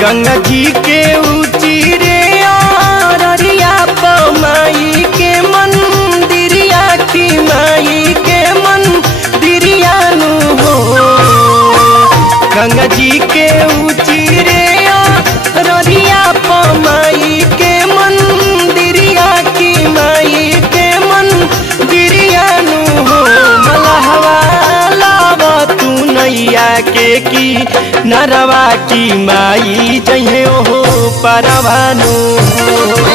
गंगा जी के ऊँची रे अररिया माई के मंदिरिया की माई के मंदिरिया नु हो। गंगा जी के ऊँची रे अररिया माई के मंदिरिया की माई के मंदिरिया नु हो। मलहवा लावा तू नैया के की नरवा की माई जहे हो परवानु हो।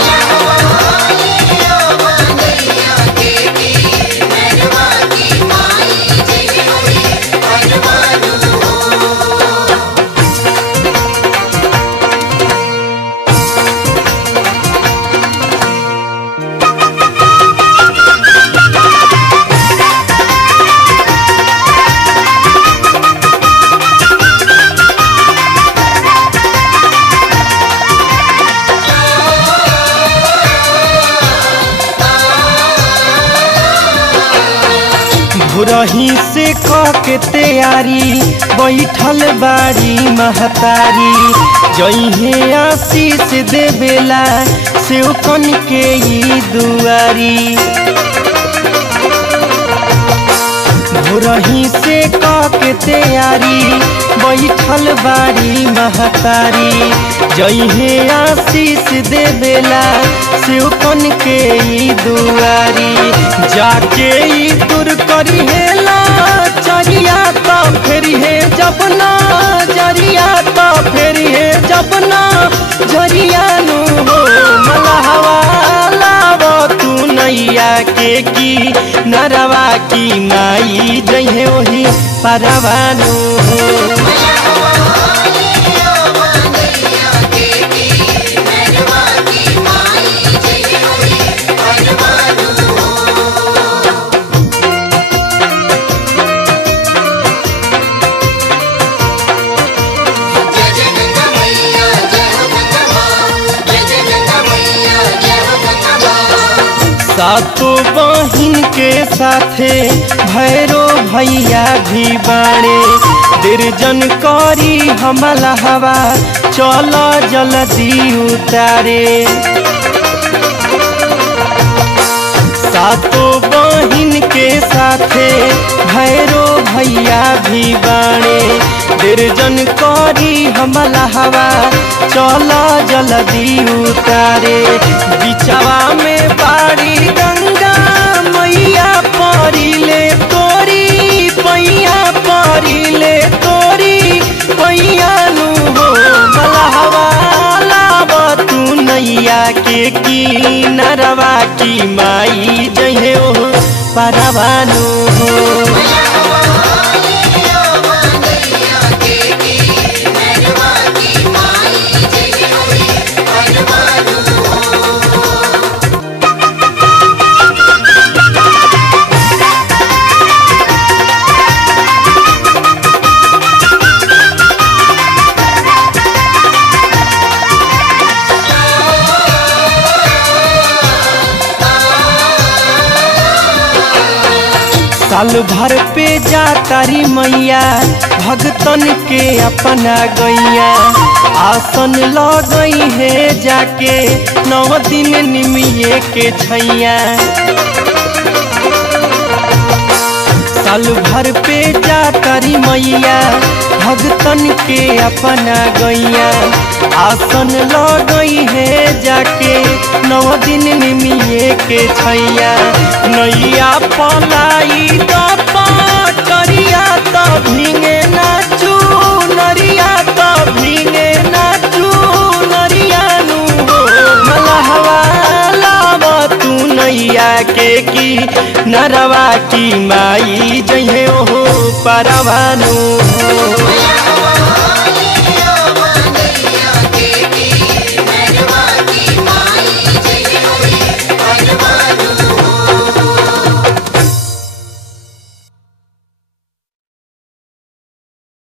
भुरही से के तैयारी बैठल बाड़ी महतारी जइहे आशीष देवेला सेवकन के ई दुआरी। भुरही से के तैयारी बैठल बाड़ी महतारी जइहे आशीष देवेला सेवकन के ई दुआरी। जाके ई दूर करी है चरिया तो फेरी है जब ना जरिया तो फेरी है जब ना जरिया नु हो। मलहवा लावा तू नैया के की नरवा की माई जहे वही परवानु हो। सातों बहिन के साथे भैरो भैया भी बाड़े दिरजन करी हमला हवा चलो जल्दी उतारे। सातों बहिन के साथे भैरो भैया भी बाड़े दिरजन करी हमला हवा चलो जल्दी उतारे। बिचवा में बाड़ी गंगा मैया परिले तोरी पैया परिले तोरी पैया नु हो। मलहवा लावा तू नैया के की नरवा की माई जहे हो परवानु हो। साल भर पे जा तारी मैया भगतन के अपना गैया आसन लगई है जाके 9 दिन निमिये के छैया। साल भर पे जा तारी मैया भगतन के अपना गैया आसन लगई है जाके 9 दिन निमिये के छैया। नैया पलाई करिया तो भींगे नाचू नरिया तो भींगे नाचू नरिया नु हो। मलहवा लावा तू नैया के की नरवा की माई जहे हो परवानु हो।